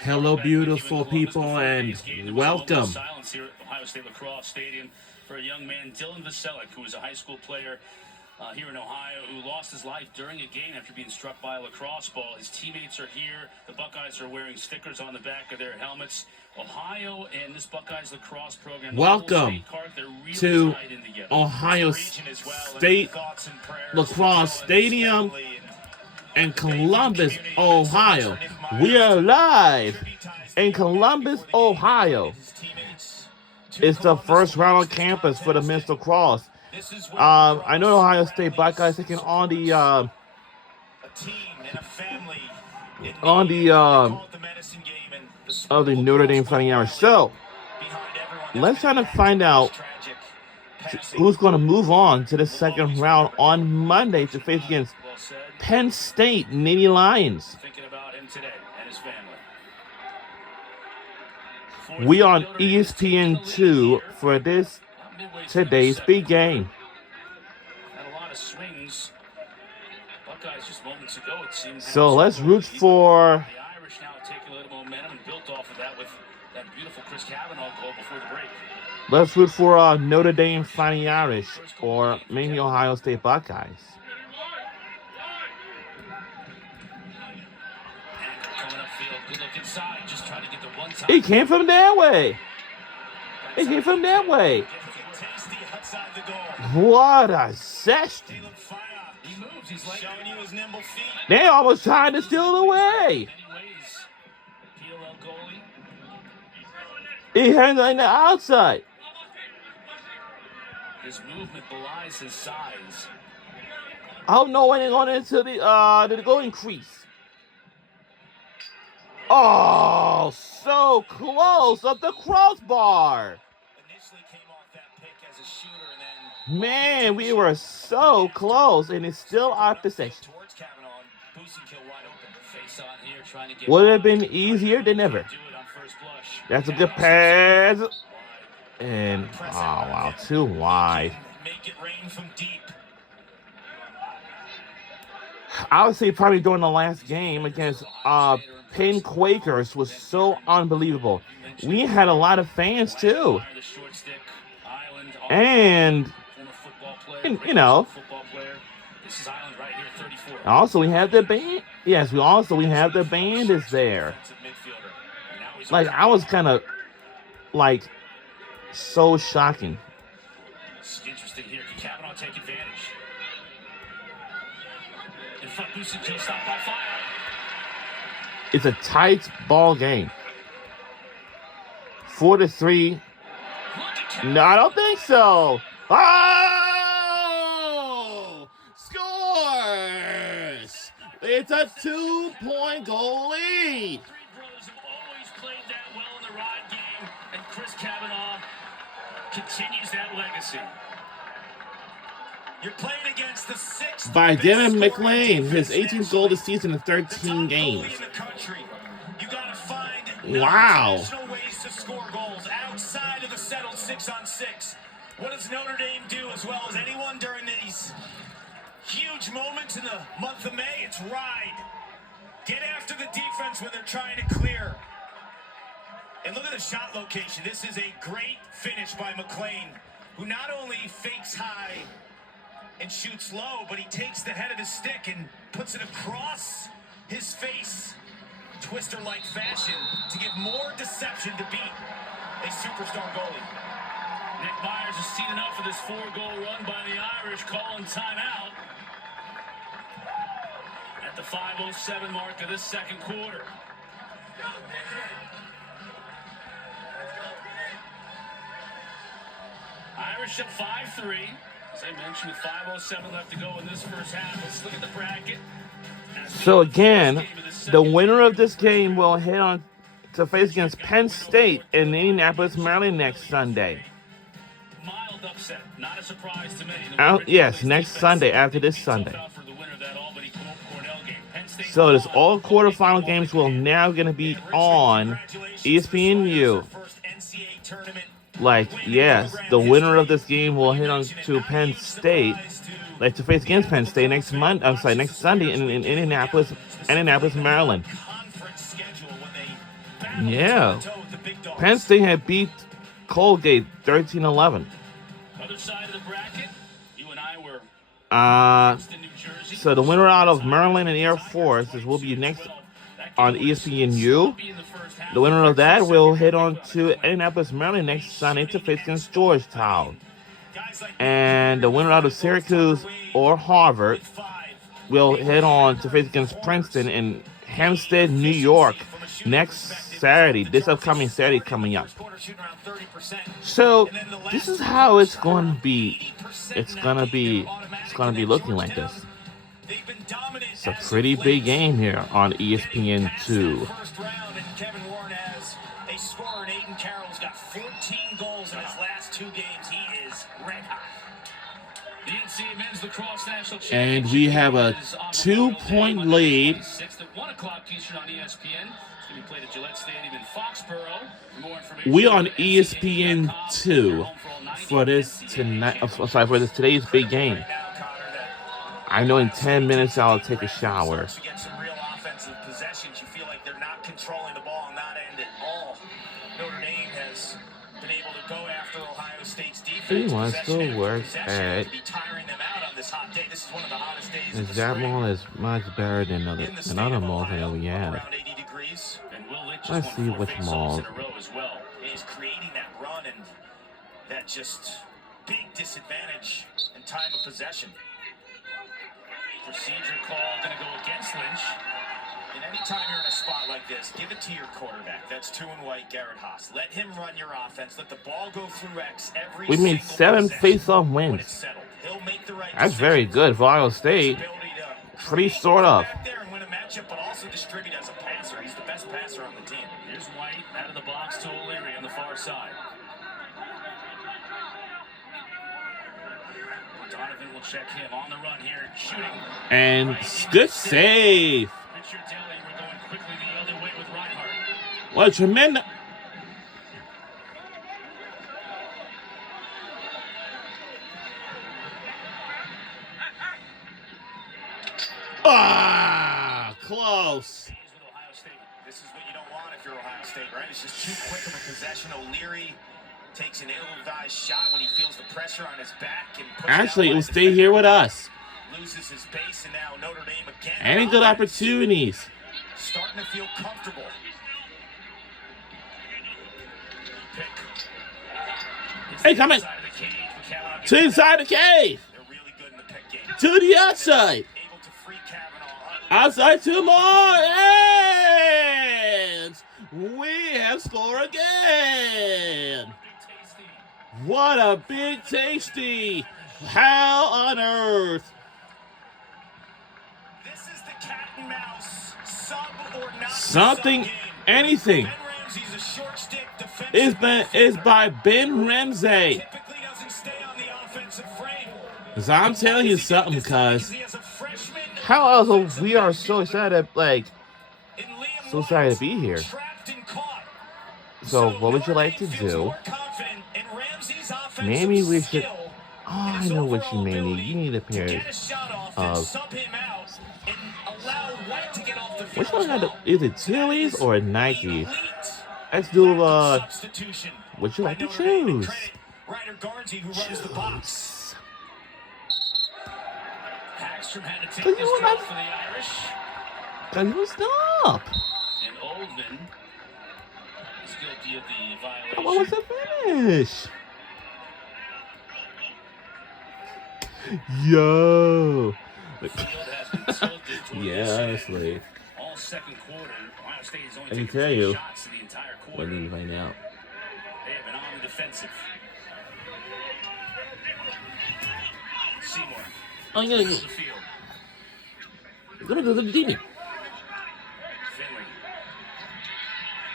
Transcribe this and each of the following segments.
Hello, beautiful people, and welcome. Silence here at Ohio State Lacrosse Stadium for a young man, Dylan Vasilek, who was a high school player here in Ohio, who lost his life during a game after being struck by a lacrosse ball. His teammates are here. The Buckeyes are wearing stickers on the back of their helmets. Ohio and this Buckeyes lacrosse program. Welcome to Ohio State Lacrosse Stadium in Columbus, Ohio. We are live in Columbus, Ohio. It's the first round on campus for the men's lacrosse. I know Ohio State Buckeyes taking on the of the Notre Dame Fighting Irish. So let's try to find out who's going to move on to the second round on Monday to face against Penn State Nittany Lions. We on ESPN2 for today's big game. So let's root for Notre Dame Fighting Irish or maybe Ohio State Buckeyes. He came from that way. What a session. They almost tried to steal it away. He hangs on the outside. His movement belies his size. I don't know when they're going into the goal crease. Oh, so close up the crossbar. Man, we were so close, and it's still our possession. Would it have been easier than ever? That's a good pass. And, oh, wow, too wide. I would say probably during the last game against Penn Quakers was so unbelievable. We had a lot of fans, too. And you know, also we have the band. Yes, we have the band is there. Like, I was kind of like so shocking. Interesting here. Can Kavanaugh take advantage? In front, Busick stopped by fire. It's a tight ball game. 4-3. No, I don't think so. Oh! Scores! It's a 2-point goal lead. Three brothers have always played that well in the ride game, and Chris Kavanaugh continues that legacy. You're playing against the sixth by Devin McLean, his 18th goal this season in 13 games. You gotta find wow. ways to score goals outside of the settled 6-on-6. What does Notre Dame do as well as anyone during these huge moments in the month of May? It's ride. Get after the defense when they're trying to clear. And look at the shot location. This is a great finish by McLean, who not only fakes high and shoots low, but he takes the head of the stick and puts it across his face, twister-like fashion, to give more deception to beat a superstar goalie. Nick Myers has seen enough of this 4-goal run by the Irish, calling timeout at the 5:07 mark of this second quarter. Irish up 5-3. As I mentioned, with 5:07 left to go in this first half. Let's look at the bracket. So again, the winner of this game will head on to face against Penn State in Indianapolis, Maryland next Sunday. Mild upset, not a surprise to many. Yes, next Sunday, after this Sunday. So this all quarterfinal games will now going to be on ESPNU. Like, yes, the winner of this game will head on to Penn State, like to face against Penn State next Sunday in Indianapolis, Maryland. Yeah. Penn State had beat Colgate 13-11. Other side of the bracket, you and I were New Jersey. So the winner out of Maryland and Air Force will be next on ESPNU. The winner of that will head on to Indianapolis, Maryland next Sunday to face against Georgetown. And the winner out of Syracuse or Harvard will head on to face against Princeton in Hempstead, New York next Saturday, this upcoming Saturday coming up. So this is how it's going to be. It's gonna be looking like this. It's a pretty big game here on ESPN2. Kevin Warren has a scorer, Aiden Carroll's got 14 goals in his last 2 games. He is red hot. The NCAA Men's Lacrosse National Championship. And we have a 2-point lead. At 1 o'clock Eastern on ESPN. It's going to be played at Gillette Stadium in Foxborough. For more information, We on ESPN2 for this today's big game. I know in 10 minutes I'll take a shower. To get some real offensive possessions, you feel like they're not controlling the ball on that end at all. Notre Dame has been able to go after Ohio State's defense. He wants to work at. That mall is much better than other malls that we have. Let's see which mall. He's creating that run and that just big disadvantage in time of possession. Procedure call going to go against Lynch. And anytime you're in a spot like this, give it to your quarterback. That's 2 and white, Garrett Haas. Let him run your offense. Let the ball go through X every We made 7 face-off wins. That's very good for Ohio State. Pretty sort of. There and win a matchup, but also distribute as a passer. He's the best passer on the team. Here's White out of the box to O'Leary on the far side. Donovan will check him on the run here, shooting. And good save. Richard Daly, we're going quickly the other way with Reinhardt. What a tremendous. Close. This is what you don't want if you're Ohio State, right? It's just too quick of a possession. O'Leary takes an ill-advised shot when he feels the pressure on his back. And Actually, it will stay here with us. Loses his base, and now Notre Dame again. Any good opportunities? Starting to feel comfortable. Hey, come in. To inside the cave. They're really good in the pick game. To the outside. Able to free Kavanaugh. Outside 2 more. And we have scored again. What a big tasty. How on earth? This is the cat and mouse sub or not Something, sub game. anything. Ben Ramsey's a short stick defensive Is by Ben Ramsey. typically doesn't stay on the offensive frame. Cause I'm telling you something, cuz He has a freshman how else we are so excited, in Liam so excited to White, be here. trapped and caught. So what would you Notre like to Dame feels do? more confident in Ramsey's offensive Maybe we should. skill Oh, and I his know what you overall may need. ability You need a to pair get a shot off, then of. sub him out and allow White to get off the field Which one as got the? well. Is it Tilly's or Nike? Elite Let's do substitution what you like by to Notre Dame, and choose. credit Ryder Garnsey, who runs the box. Hagstrom had to take But this you throw like- for the Irish. Cause you stop. And Oldman is guilty of the violation. What was the finish? Yo. The field has been tilted toward Yeah, this end. honestly. All second quarter, Ohio State has only I can taken tell 3 you. shots in the entire What quarter. do you find out? They have been on the defensive. Seymour Oh, yeah, to the field. You're gonna do the demon. Finley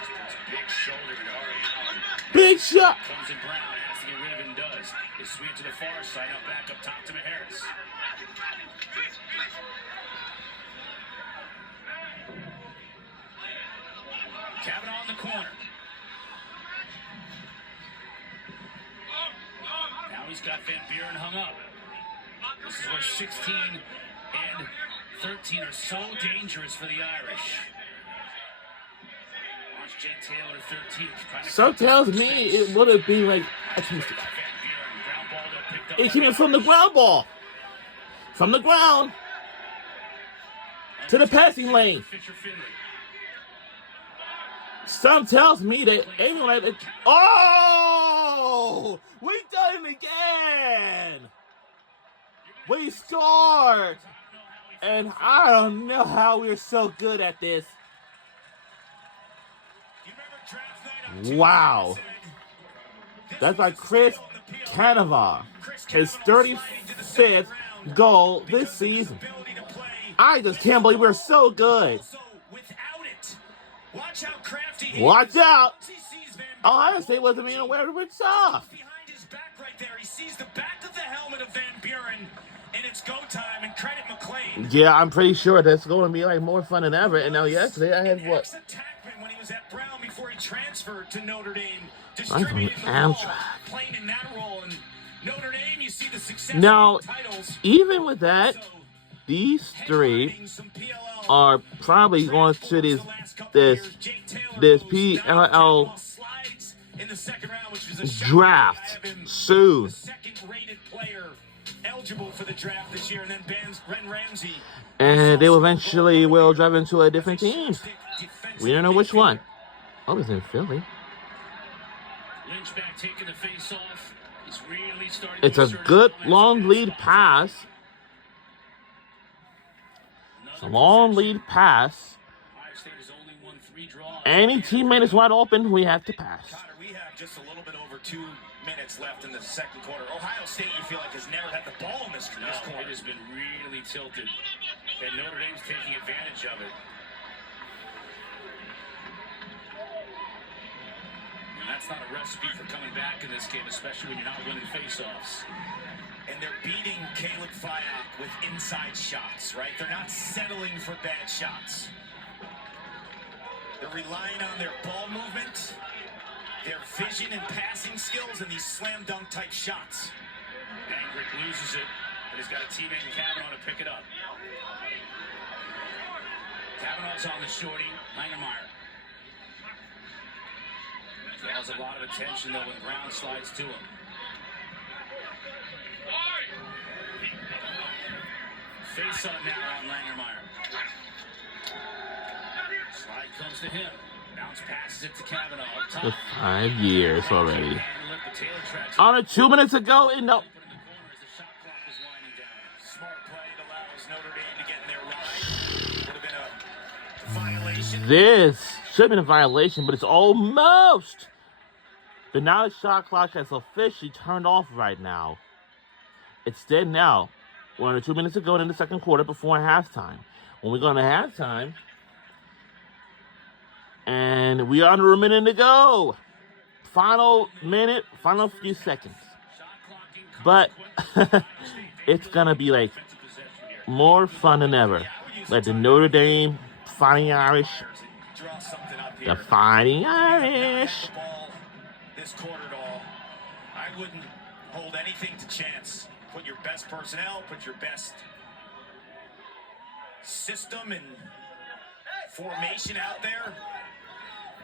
just puts a big shoulder to Allen. Big shot. Comes in Brown, has to get rid of it and does. They swing to the far side, up back up top to Maharis. Kavanaugh in the corner. Now he's got Van Buren hung up. This is where 16 and 13 are so dangerous for the Irish. So tells me it would have been like it came in from the ground ball. From the ground to the passing lane. Some tells me that anyone like oh, we done it again. We scored, and I don't know how we're so good at this. Wow, that's like Chris Canova, his 35th goal this season. I just can't believe we're so good. Watch out! Ohio State wasn't even aware of its off. Behind his back right there, he sees the back of the helmet of Van Buren, and it's go time. And credit McLean. Yeah, I'm pretty sure that's going to be like more fun than ever. And now yesterday I had what? When he was at Brown before he transferred to Notre Dame, I'm from Amtrak. Playing in that role, and Notre Dame, you see the success. Now, even with that, these three are probably going to this PLL draft soon. And they eventually will drive into a different team. We don't know which one. Oh, it's in Philly. It's a good long lead pass. It's a long lead pass. Any teammate is wide open, we have to pass. We have just a little bit over 2 minutes left in the second quarter. Ohio State, you feel like, has never had the ball in this quarter. It has been really tilted, and Notre Dame's taking advantage of it. And that's not a recipe for coming back in this game, especially when you're not winning faceoffs. And they're beating Caleb Fyock with inside shots, right? They're not settling for bad shots. They're relying on their ball movement, their vision and passing skills, and these slam dunk type shots. Angrick loses it, but he's got a teammate in Kavanaugh to pick it up. Kavanaugh's on the shorty, Langermeyer. Draws a lot of attention, though, when Brown slides to him. Face on now on Langermeyer. Slide comes to him. Bounce passes it to Kavanaugh. Up top. For 5 years already. On it 2 minutes ago, and no. Smart play allows Notre Dame to get in there right. Would have been a violation. This should have been a violation, but it's almost. The now shot clock has officially turned off right now. It's dead now. We're under 2 minutes to go in the second quarter before halftime. When we go into halftime, and we are under a minute to go. Final minute, final few seconds. But it's going to be like more fun than ever. Like the Notre Dame Fighting Irish. The Fighting Irish. This quarter at all. I wouldn't hold anything to chance. Put your best personnel, put your best system and formation out there.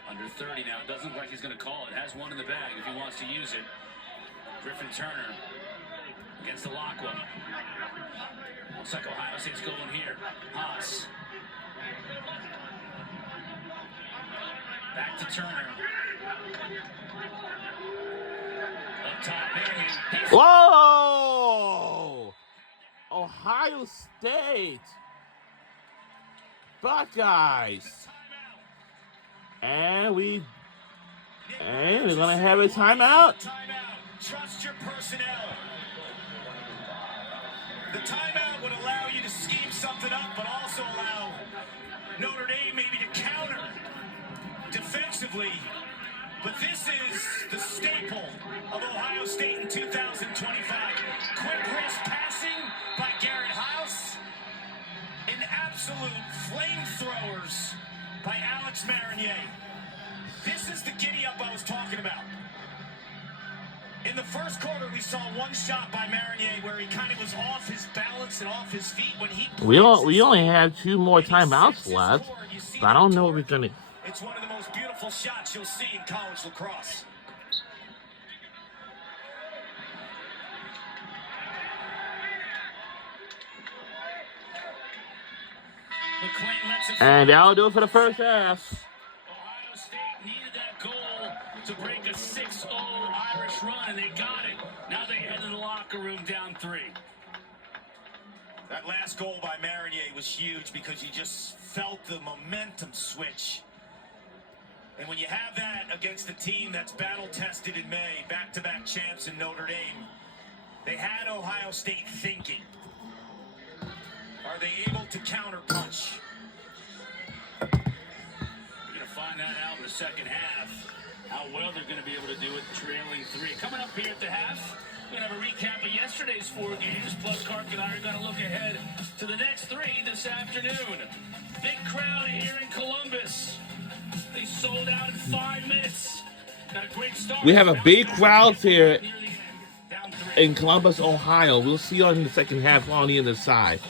Under 30 now. It doesn't look like he's going to call it. Has one in the bag if he wants to use it. Griffin Turner against the Lacrosse. Looks like Ohio State's going here. Haas. Back to Turner. Up top, Marion. Whoa! Ohio State. Buckeyes. And we're gonna have a timeout. Trust your personnel. The timeout would allow you to scheme something up, but also allow Notre Dame maybe to counter defensively. But this is the staple of Ohio State in 2025. Quick wrist passing by Garrett House. And absolute flamethrowers by Alex Marinier. This is the giddy-up I was talking about. In the first quarter, we saw one shot by Marinier where he kind of was off his balance and off his feet when he... We only have 2 more timeouts left, but I don't know if we're going to... It's one of the most beautiful shots you'll see in college lacrosse. And that'll do it for the first half. Ohio State needed that goal to break a 6-0 Irish run, and they got it. Now they head to the locker room down 3. That last goal by Marinier was huge because you just felt the momentum switch. And when you have that against a team that's battle-tested in May, back-to-back champs in Notre Dame, they had Ohio State thinking. Are they able to counterpunch? We're going to find that out in the second half, how well they're going to be able to do it trailing 3. Coming up here at the half, we're going to have a recap of yesterday's 4 games, plus Clark and I are going to look ahead to the next 3 this afternoon. Big crowd here in Columbus. They sold out in 5 minutes. Got a great start. We have a big crowd here in Columbus, Ohio. We'll see you on the second half on the other side.